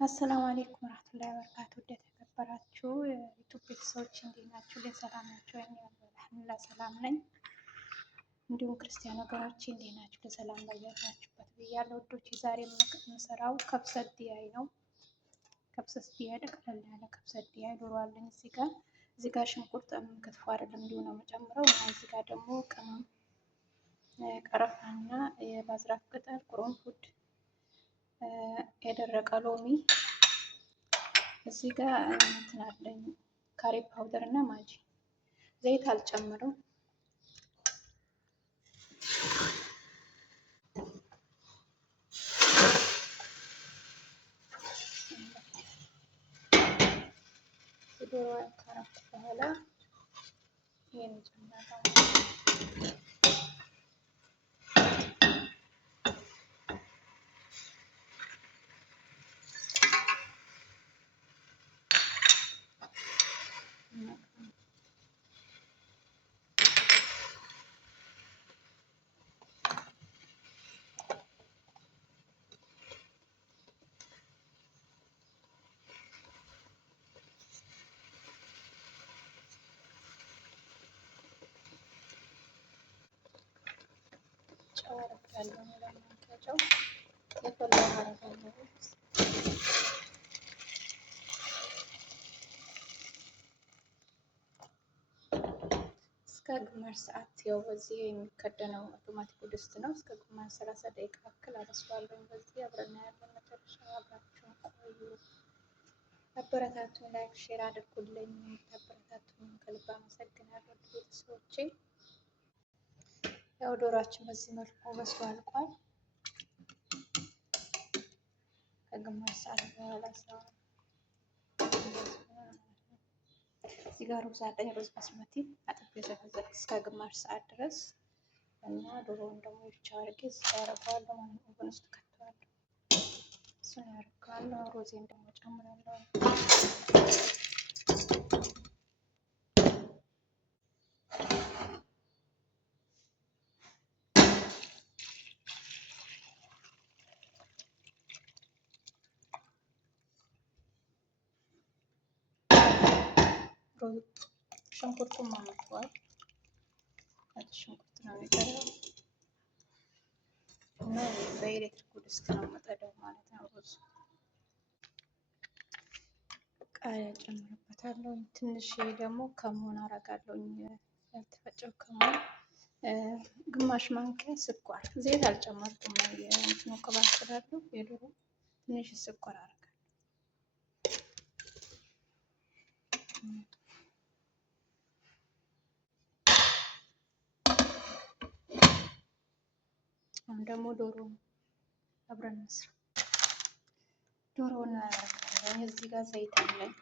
አሰላሙ አለይኩም ወራህመቱላሂ ወበረካቱ። የተከበራችሁ የዩቲዩብ ቤተሰቦች እንዴት ናችሁ? ለሰላም ናችሁ? እኔ አልሐምዱሊላህ ሰላም ነኝ። እንዲሁም ክርስቲያን ወገኖቼ እንዴት ናችሁ? ለሰላም ባያላችሁበት ብያለሁ። ውዶች ዛሬ የምሰራው ከብሰት ዲያይ ነው። ከብሰት ዲያይ ቀለል ያለ ከብሰት ዲያይ ዶሮ አለኝ እዚህ ጋር ሽንኩርት ክትፎ አይደለም እንዲሁ ነው የምጨምረው እና እዚህ ጋር ደግሞ ቅመም ቀረፋና የባዝራፍ ቅጠል ቁርንፉድ የደረቀ ሎሚ እዚህ ጋር እንትን አለኝ ካሪ ፓውደር እና ማጂ። ዘይት አልጨምርም። ዶሮ ካረኩ በኋላ ይሄን ጨምራለሁ። ጨው አደርጋለሁ። ለማንኪያ ጨው የፈላ አደርጋለሁ። እስከ ግማሽ ሰዓት ያው በዚህ የሚከደነው አውቶማቲክ ድስት ነው። እስከ ግማሽ 30 ደቂቃ ያክል አበስላለሁ። በዚህ አብረን ያለን መጨረሻ አብራችሁን ቆዩ። አበረታቱን፣ ላይክ ሼር አድርጉልኝ። አበረታቱን ከልብ አመሰግናለሁ ቤተሰቦቼ። ያው ዶሯችን በዚህ መልኩ በስሎ አልቋል። ከግማሽ ሰዓት በኋላ እዚህ ጋር ሩዝ አለኝ። ሩዝ ባስመቲ አጥቤ ዘፈዘፍኩ እስከ ግማሽ ሰዓት ድረስ እና ዶሮውን ደግሞ ብቻ አድርጌ እዚህ ጋር አደርገዋለሁ ማለት ነው። ኦቨን ውስጥ ከተዋለሁ። እሱን ያደርገዋለሁ። ሮዜን ደግሞ ጨምራለሁ። ሽንኩርቱን ማመጥዋል። ነጭ ሽንኩርት ነው የሚጠራው እና በኤሌክትሪክ ድስት ነው የምጠደው ማለት ነው። ሩዝ ቃሪያ ጨምርበታለሁ። ትንሽ ደግሞ ከሞን አረጋለሁ። ያልተፈጨው ከሞን፣ ግማሽ ማንኪያ ስኳር። ዘይት አልጨመርኩም። የእንትኑ ቅባት ስላለው የዶሮ ትንሽ ስኳር አረጋለሁ። አሁን ደግሞ ዶሮ አብረን እንስራ። ዶሮውን አደርጋለሁ። እዚህ ጋር ዘይት አለኝ፣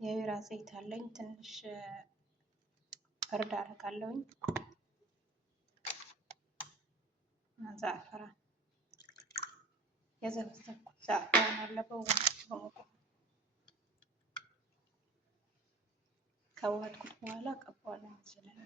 የወይራ ዘይት አለኝ። ትንሽ እርድ አደርጋለሁኝ። ዛዕፈራን የዘበዘብኩት ዛዕፈራን አለ በሙቁ ከዋሃድኩት በኋላ ቀባዋለሁ መሰለኝ።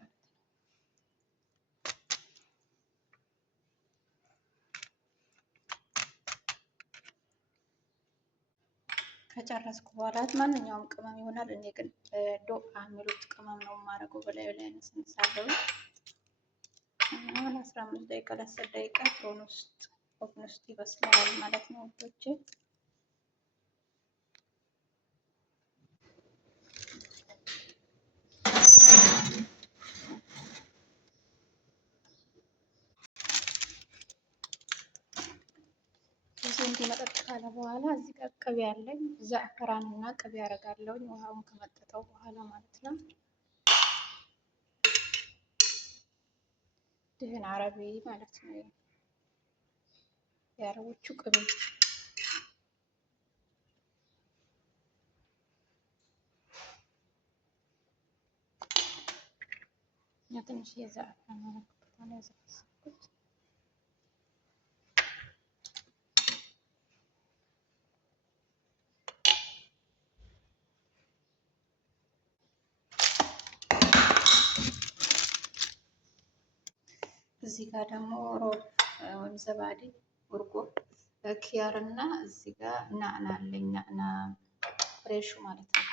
ከጨረስኩ በኋላ ማንኛውም ቅመም ይሆናል። እኔ ግን ዶቃ የሚሉት ቅመም ነው የማደርገው። በላዩ ላይ አነሰንሳለሁ። አሁን 15 ደቂቃ ለ10 ደቂቃ ኦቨን ውስጥ ይበስላል ማለት ነው ውዶቼ። እንዲመጠጥ ካለ በኋላ እዚህ ጋር ቅቤ አለኝ። ዛዕፈራን እና ቅቤ አደርጋለሁ ውሃውን ከመጠጠው በኋላ ማለት ነው። ድህን አረቢ ማለት ነው፣ የአረቦቹ ቅቤ። ትንሽ የዛዕፈራን አደረግበታለሁ ያዘፈሰፍኩት። እዚህ ጋር ደግሞ ሮብ ወይም ዘባዴ እርጎ ኪያር እና እዚህ ጋር ናዕና አለኝ። ናዕና ፍሬሹ ማለት ነው።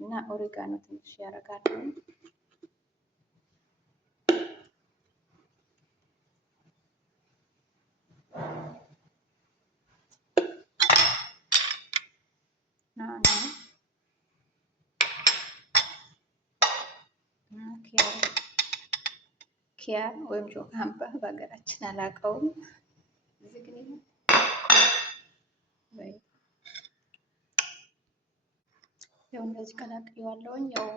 እና ኦሪጋኖ ትንሽ ያደርጋለሁ። ናዕና ኪያር ወይም ጆካምባ በሀገራችን አላውቀውም። እዚህ ግን ያው እንደዚህ ቀላቅየዋለሁኝ። ያው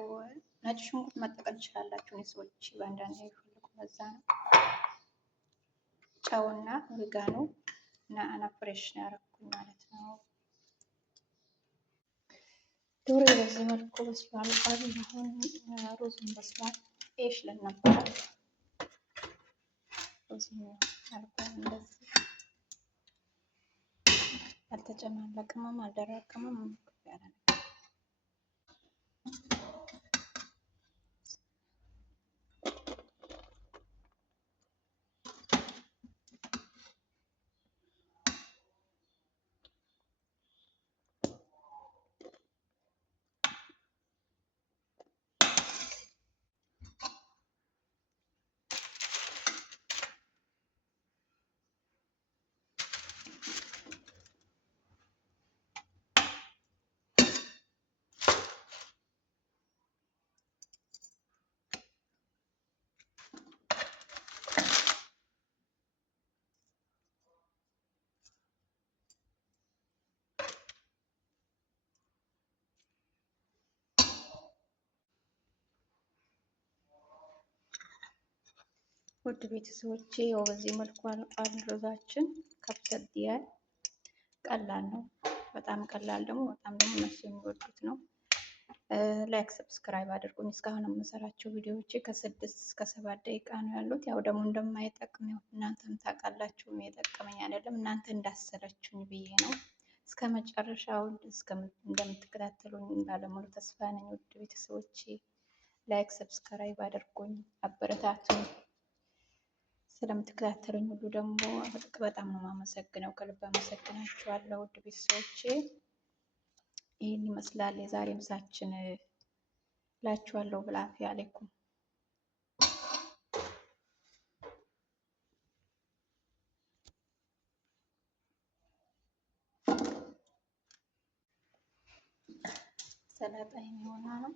ነጭ ሽንኩርት መጠቀም ትችላላችሁ። እኔ ሰዎች በአንዳንድ የሚፈልጉ በዛ ነው። ጨውና ኦሪጋኖ እና አና ፍሬሽ ነው ያደረኩኝ ማለት ነው። ዶሮ በዚህ መልኩ በስሏል። አሁን ሩዝን በስሏል። ኤሽ ለነበረ ሩዝ ያልኩኝ እንደዚህ አልተጨማለቅምም፣ አልደረቅምም ያለ ነው። ውድ ቤተሰቦቼ ያው በዚህ መልኩ አልቋል ሩዛችን። ከብተት ያል ቀላል ነው። በጣም ቀላል ደግሞ እነሱ የሚወዱት ነው። ላይክ ሰብስክራይብ አድርጉኝ። እስካሁን የምሰራቸው ቪዲዮዎች ከ6 እስከ 7 ደቂቃ ነው ያሉት። ያው ደግሞ እንደማይጠቅም ያው እናንተም ታውቃላችሁ። የጠቀመኝ አይደለም እናንተ እንዳሰለችሁኝ ብዬ ነው። እስከ መጨረሻው እንደምትከታተሉኝ ባለሙሉ ተስፋ ነኝ። ውድ ቤተሰቦቼ ላይክ ሰብስክራይብ አድርጉኝ፣ አበረታቱኝ። ስለምትከታተሉኝ ሁሉ ደግሞ በጣም ነው የማመሰግነው። ከልብ አመሰግናችኋለሁ ውድ ቤተሰቦቼ። ይህን ይመስላል የዛሬ ምሳችን እላችኋለሁ። ብላፊ አለይኩም። ሰላጣ የሚሆና ነው።